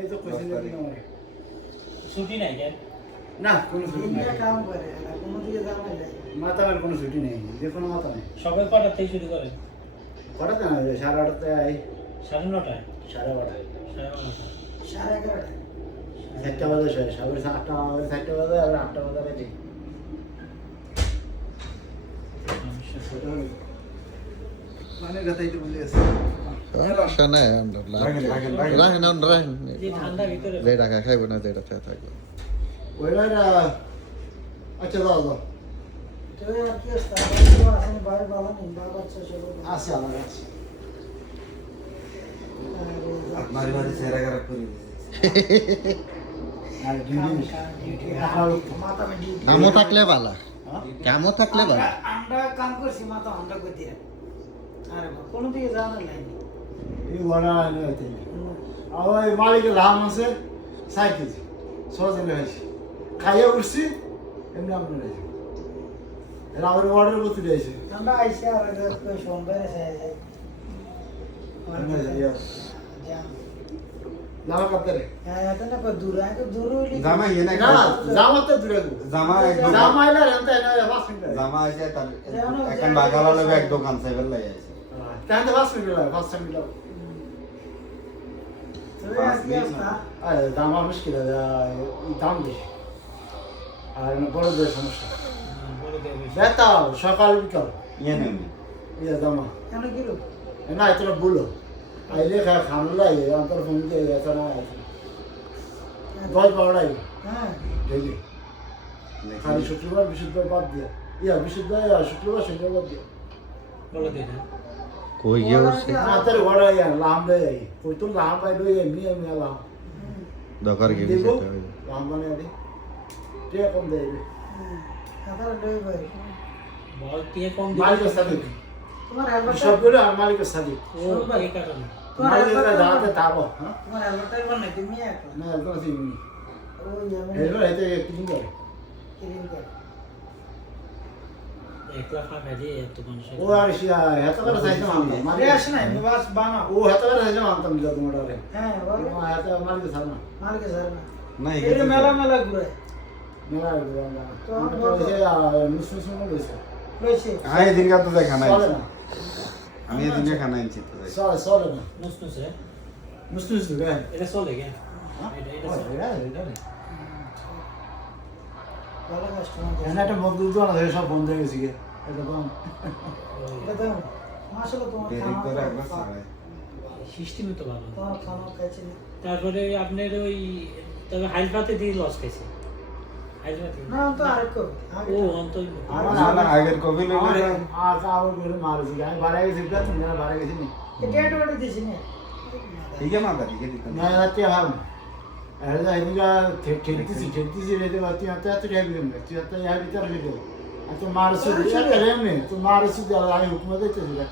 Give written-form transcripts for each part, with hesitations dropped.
এই তো কইছেন না ছুটি নাই কেন না কোনো ছুটি নেই কাম করে না কোনো দিকে যাওয়া যায় মাতার কোনো ছুটি নেই যে কোনো মাথা নেই সকাল কটার থেকে শুরু করেন কটাতে না 8:30টায় আই 9:30 12:30 11:30 চারটা বাজে শেষ আবার 8টা বাজে 4টা বাজে আবার 8টা বাজে রেডি মানে কথাই তো বলে আছে শোনে রাখেন যে ঠান্ডা ভিতরে যেটা খাইব না যেটা খেয়ে থাকবে ওইটা আচ্ছা দাও দাও তো আর কি আছে আসলে বাইরে বাবা নেই বাবা বাচ্চা সব আছে আমার আছে মারি মারি চেহারা খারাপ করে আর ডিউটি মাথা মে ডিউটি কামও থাকলে ভালো কামও থাকলে ভালো আমরা কাম করছি মাথা আমরা করতে আরে বাবা কোনো দিকে যাওয়া নাই এই ওরা আইতে আর ওই মালিকের লাম আছে সাইকেল সজলে হয়েছে খাইয়া উঠছি এমনি আপনার হয়েছে এরা আবার অর্ডার করতে দিয়েছে আমরা আইসা আর কই শুনবে জামা কাপড়ে এটা না কো দূর আই তো দূর হইলি জামা ইয়ে না না জামা তো দূরে জামা একদম জামা আইলা এনতে না 5 মিনিট জামা আছে তার এখন বাগালা লগে এক দোকান সাইকেল লাই আছে তাহলে 5 মিনিট লাগে 5 মিনিট তো আর কি আছে আরে জামা মুশকিল দাম বেশি আর না বড়দের সমস্যা বড় দেবে বেতা সকাল বিকাল ইয়ে নেই ইয়ে জামা কেন কি রূপ না এটা বলো আইলে খামলাই অন্তর ফোন দিয়ে এটা না গল পাওড়াই হ্যাঁ ডেইলি খালি শুক্রবার বৃহস্পতিবার বাদ দিয়ে বৃহস্পতিবার আর শুক্রবার শনিবার বাদ দিয়ে বড় দেবে কই গিয়ে উঠছে মাতার ঘোড়া লাম দেয় কই তো লাম পাই লই এমনি এমনি লাম দরকার কি দেবো সেটা হইবে। লাম বানে আদি কে কম দেবে আবার লই ভাই বল দিয়ে কম মালিকের সাথে তোমার হেলমেট সবগুলো আর মালিকের সাথে ও এই কারণে তোমার মালিকের হেলমেট দাঁড়াতে তাবো হ্যাঁ তোমার হেলমেট বানাই তুমি একটা না একদম ঠিক ওই আমি এবার এতে কিন করে কিরিন করে একলা ফাঁকা দিয়ে এত মানুষের ও আর এত করে চাইতে মানতাম আরে মালিক আসে না বাস বানা ও এত করে চাইতে মানতাম দিলা তোমার আরে হ্যাঁ বল এত মালিকের সাথে না মার্কে স্যার না না এই মেলা মেলা ঘুরে মেলা তো তো মুসলিম মুসলিম লইছে লইছে হ্যাঁ এই দিনকার তো দেখা নাই চলে না আমি এই দিনে খানা আনছি তো চলে না নুসনুসে মুসলিম রে এটা চলে কেন এটা চলে ভালো কাস্টমার এখানে একটা মজদুর তো না সব বন্ধ হয়ে গেছে গিয়ে এটা তো এটা দাও মাশাআল্লাহ তোমার দেরি করে একবার ছাড়াই সিস্টেমে তো ভালো তোমার খানা খাইছে তারপরে আপনার ওই তবে হাইলফাতে দিয়ে লস খাইছে হাইলফাতে না তো আরেক কো ও অন্তর না না আগের কবি আমার লইলে আবার করে মারছি আমি বাড়াই গেছি না তুমি বাড়াই গেছি না এটা এটা ওটা দিছি না ঠিক আছে মাথা ঠিক আছে না রাতে ভাব এর যা ইনগা ঠেলতেছি রেতে বাতি হাতে হাতে ঠেলবি না তুই হাতে ইয়া ভিতর রেতে আচ্ছা মারছি এটা রেমনে তো মারছি আমি হুকুম দিতে দিলা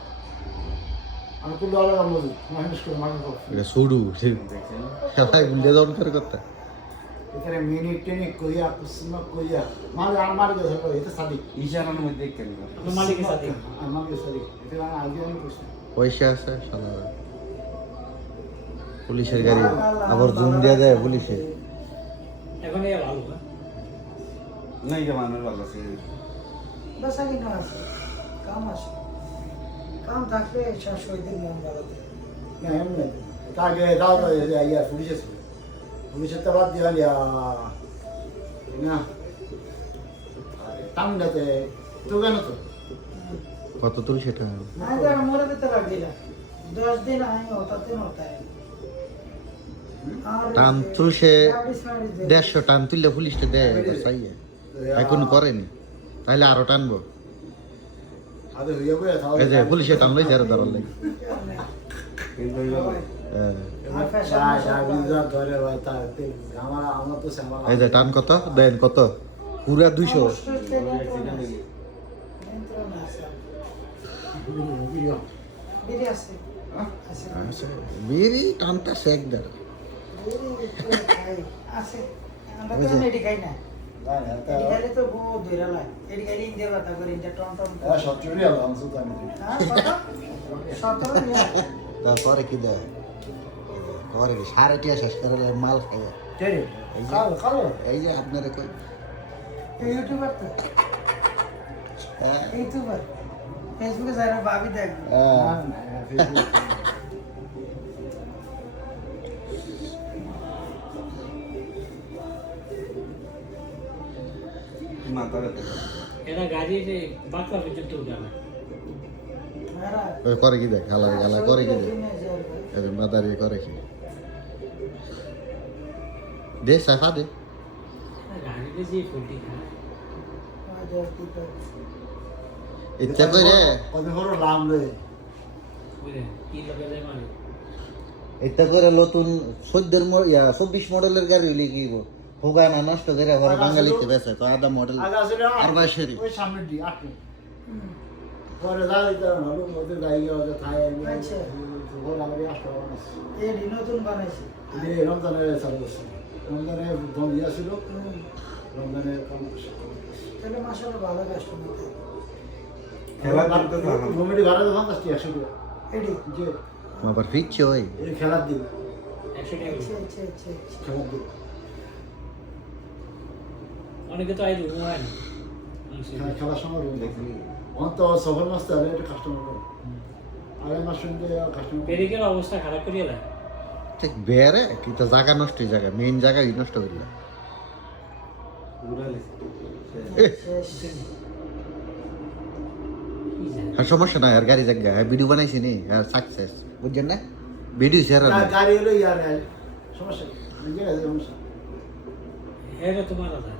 আমি তো লড়া মজুদ মানুষ করে মানুষ এটা শুরু খেলায় বুঝে দরকার কথা এখানে মিনিট টেনিক কইয়া কুসমা কইয়া আমার কাছে কই এটা সাদিক ইশারার মধ্যে কেন আপনার মালিকের সাথে আমার কাছে সাদিক এটা আগে আমি কইছি পয়সা আছে শালা পুলিশের গাড়ি আবার জুম দিয়ে দেয় পুলিশে এখন এই ভালো না না এই মানুষ ভালো আছে বাস আগে না আছে কাম আছে কাম থাকলে শাশুড়িদের মন ভালো থাকে না এমনি তাকে দাও তো ইয়া পুলিশের তো বাদ দিয়া না তামিলাতে তো কেন তো কত তুল সেটা নাই তো আর মরে দিতে লাগবে না 10 দিন আই হতাতে হতা है টান তুলছে 150 টান তুললে পুলিশটা দেয় চাইয়ে এখন করেনি তাহলে আরো টানবো আদে হইয়া কই তাও এই যে পুলিশে টানলে যারা ধরার লাগে কিন্তু এইভাবে এই যে টান কত দেন কত পুরা 200 বিরি আছে আছে বিড়ি টানটা শেক দর আছে আমরা তো এডি খাই না এডি খাইলে তো বহুত দূরে লাগে এডি খাইলে ইন্ডিয়া কথা করে ইন্ডিয়া টন টন আমি হ্যাঁ কত 17 তারপরে কি দেয় করে সাড়ে টিয়া শেষ করে মাল খাইয়া টেরে কালো কালো এই যে আপনারা কই ইউটিউবার তো হ্যাঁ, ইউটিউবার ফেসবুকে যারা ভাবি দেখ হ্যাঁ। মাথা ব্যথা এরা গাড়ির বাকলা পর্যন্ত উঠে না ওই করে কি দেখ গালা গালা করে কি দেখ এই মাদারি করে কি দে সাফা দে গাড়িতে যে ফুলটি খায় ইচ্ছা করে কত বড় লাভ লয়ে বুঝলেন কি লোকে যায় মানে ইচ্ছা করে নতুন 24 মডেলের গাড়ি হইলে কি হইব হোগা না নষ্ট করে ঘরে বাঙালিতে বেচে তো আদা মডেল আগে আসলে আর বয়সেরই ওই সামনে দি আপনি পরে দাঁড়াই দাঁড়ানো হলো ওদের গাড়ি ওদের খায় আচ্ছা। ঘর আমাদের আসতে হবে না এডি নতুন বানাইছে এই রমজানের চালু করছে রমজানে বন্ধ দিয়েছিল রমজানের কাম তাহলে মাশাআল্লাহ ভালো কাস্টমার খেলা করতে থাকা কমিটি ভাড়া দোকান আসছে 100 টাকা এডি যে আবার ফিরছে ওই এই খেলার দিন 100 টাকা আচ্ছা আচ্ছা আচ্ছা আচ্ছা। খেলার দিন অনেকে তো আইলে ঘুমায় না খেলার সময় রুম দেখি অন্ত সফল মাস্টার এটা কাস্টমার করে আগে মাস শুনতে কাস্টমার পেরিকের অবস্থা খারাপ করিয়ে দেয় ঠিক বেরে কি তো জায়গা নষ্ট হয়ে জায়গা মেইন জায়গা নষ্ট করিলা উড়ালে শেষ কি জানে আর সমস্যা নাই আর গাড়ি জায়গা ভিডিও বানাইছি নি আর সাকসেস বুঝছেন না ভিডিও শেয়ার গাড়ি হলো ইয়ার সমস্যা নিজে সমস্যা এটা তোমার দাদা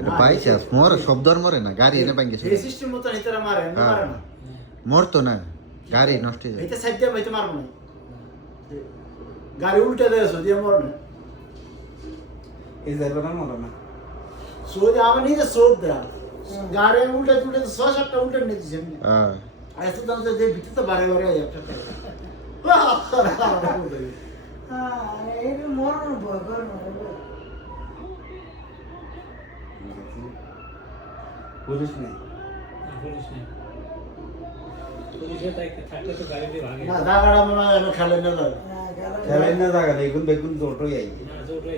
এটা পাইছে মোর শব্দ আর মরে না গাড়ি এনে ভাঙ্গেছে এই সিস্টেম মতো নিতে মারে মারে না মোর তো না গাড়ি নষ্ট হয়ে যায় এটা সাইড দিয়ে বাইতে মারবো না গাড়ি উল্টে দেয়ছো দিয়ে মর না এই যাইবে না মরা না সোজ আমার নিজে সোজ দেয়া গাড়ি উল্টে উল্টে 6-7টা উল্টে নিয়ে দিছে এমনি হ্যাঁ আর এত দাম যে ভিতরে তো বারে বারে একটা এই মরণ ভয় করে না পুলিশ নেই পুলিশ নেই পুলিশে তাই থাকলে তো গাড়ি দিয়ে ভাগে না দাগাড়া মনে হয় আমি খেলে না লাগে খেলাই না জায়গা বেগুন বেগুন জোটই আই না জোরে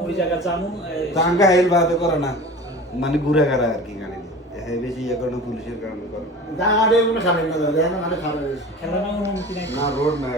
ওই জায়গা জামু টাঙ্গা হেল বাদে করে না মানে ঘুরে গেলা আর কি গাড়ি হ্যাঁ বেশি ইয়ে করে না পুলিশের কারণে করে দাগাড়ে মনে খেলে না লাগে না মানে খারাপ হয়েছে খেলানো অনুমতি নাই না রোড না